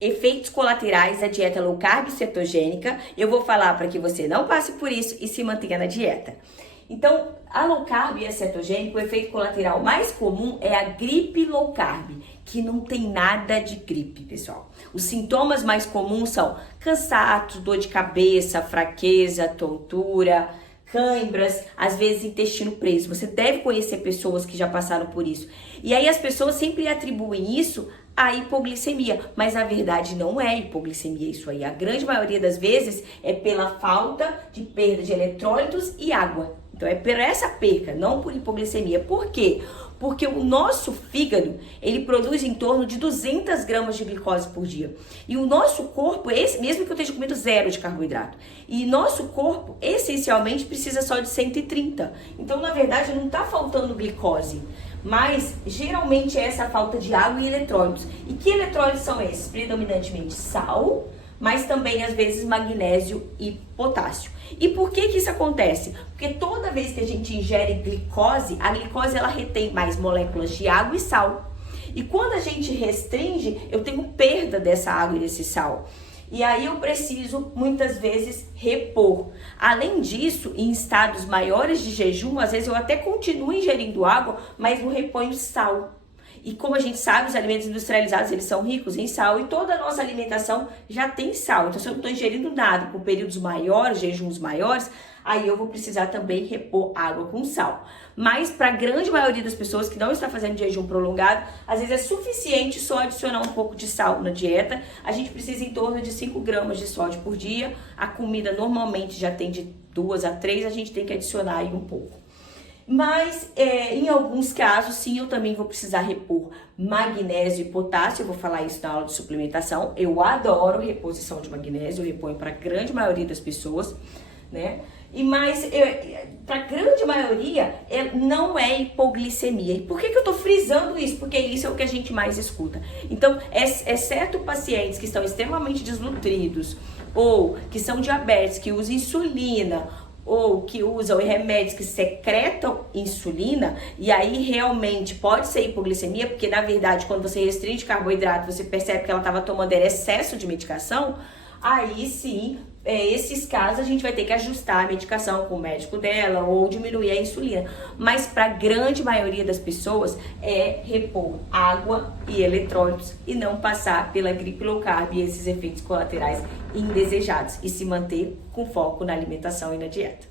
Efeitos colaterais da dieta low carb cetogênica. Eu vou falar para que você não passe por isso e se mantenha na dieta. Então, a low carb e a cetogênica, o efeito colateral mais comum é a gripe low carb, que não tem nada de gripe, pessoal. Os sintomas mais comuns são cansaço, dor de cabeça, fraqueza, tontura, cãibras, às vezes intestino preso. Você deve conhecer pessoas que já passaram por isso. E aí as pessoas sempre atribuem isso à hipoglicemia, mas na verdade não é hipoglicemia isso aí. A grande maioria das vezes é pela falta de perda de eletrólitos e água. Então é por essa perca, não por hipoglicemia. Por quê? Porque o nosso fígado, ele produz em torno de 200 gramas de glicose por dia. E o nosso corpo, mesmo que eu esteja comendo zero de carboidrato, e nosso corpo essencialmente precisa só de 130. Então, na verdade, não está faltando glicose, mas geralmente é essa falta de água e eletrólitos. E que eletrólitos são esses? Predominantemente sal, mas também às vezes magnésio e potássio. E por que isso acontece? Porque toda vez que a gente ingere glicose, a glicose ela retém mais moléculas de água e sal. E quando a gente restringe, eu tenho perda dessa água e desse sal. E aí eu preciso, muitas vezes, repor. Além disso, em estados maiores de jejum, às vezes eu até continuo ingerindo água, mas não reponho sal. E como a gente sabe, os alimentos industrializados, eles são ricos em sal e toda a nossa alimentação já tem sal. Então, se eu não estou ingerindo nada por períodos maiores, jejuns maiores, aí eu vou precisar também repor água com sal. Mas para a grande maioria das pessoas que não está fazendo jejum prolongado, às vezes é suficiente só adicionar um pouco de sal na dieta. A gente precisa em torno de 5 gramas de sódio por dia. A comida normalmente já tem de 2 a 3, a gente tem que adicionar aí um pouco. Mas em alguns casos, sim, eu também vou precisar repor magnésio e potássio. Eu vou falar isso na aula de suplementação. Eu adoro reposição de magnésio, eu reponho para a grande maioria das pessoas, né? Mas para a grande maioria não é hipoglicemia. E por que eu estou frisando isso? Porque isso é o que a gente mais escuta. Então, exceto pacientes que estão extremamente desnutridos ou que são diabéticos, que usam insulina, ou que usam remédios que secretam insulina, e aí realmente pode ser hipoglicemia, porque na verdade quando você restringe carboidrato, você percebe que ela estava tomando excesso de medicação, aí sim, esses casos a gente vai ter que ajustar a medicação com o médico dela ou diminuir a insulina. Mas para a grande maioria das pessoas é repor água e eletrólitos e não passar pela gripe low carb e esses efeitos colaterais indesejados e se manter com foco na alimentação e na dieta.